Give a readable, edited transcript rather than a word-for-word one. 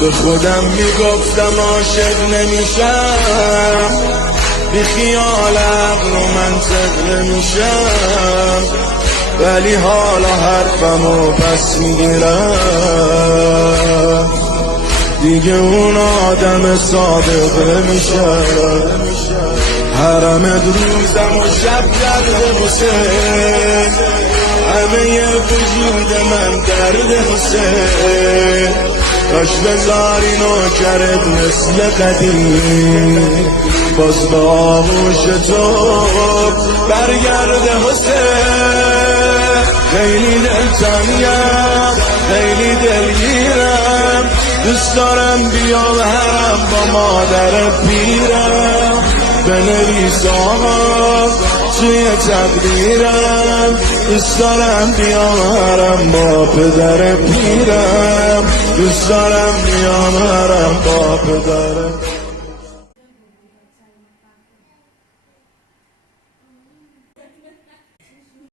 به خودم میگفتم عاشق نمیشم، بی خیال عقل و منطق نمیشم، ولی حالا حرفمو پس میگیرم، دیگه اون آدم صادق نمیشم. حرم روزم و شب درد حسین، همه وجود من درد حسین، داشت بذاری نوکرت مثل قدیم، باز به آغوش تو برگرد حسین. خیلی دلتنگم، خیلی دلگیرم، دوست دارم بیام حرم با مادر پیرم، بنویس آقا توی تقدیرم، دوست دارم بیام حرم با پدر پیرم، دوست دارم بیام حرم با پدرم.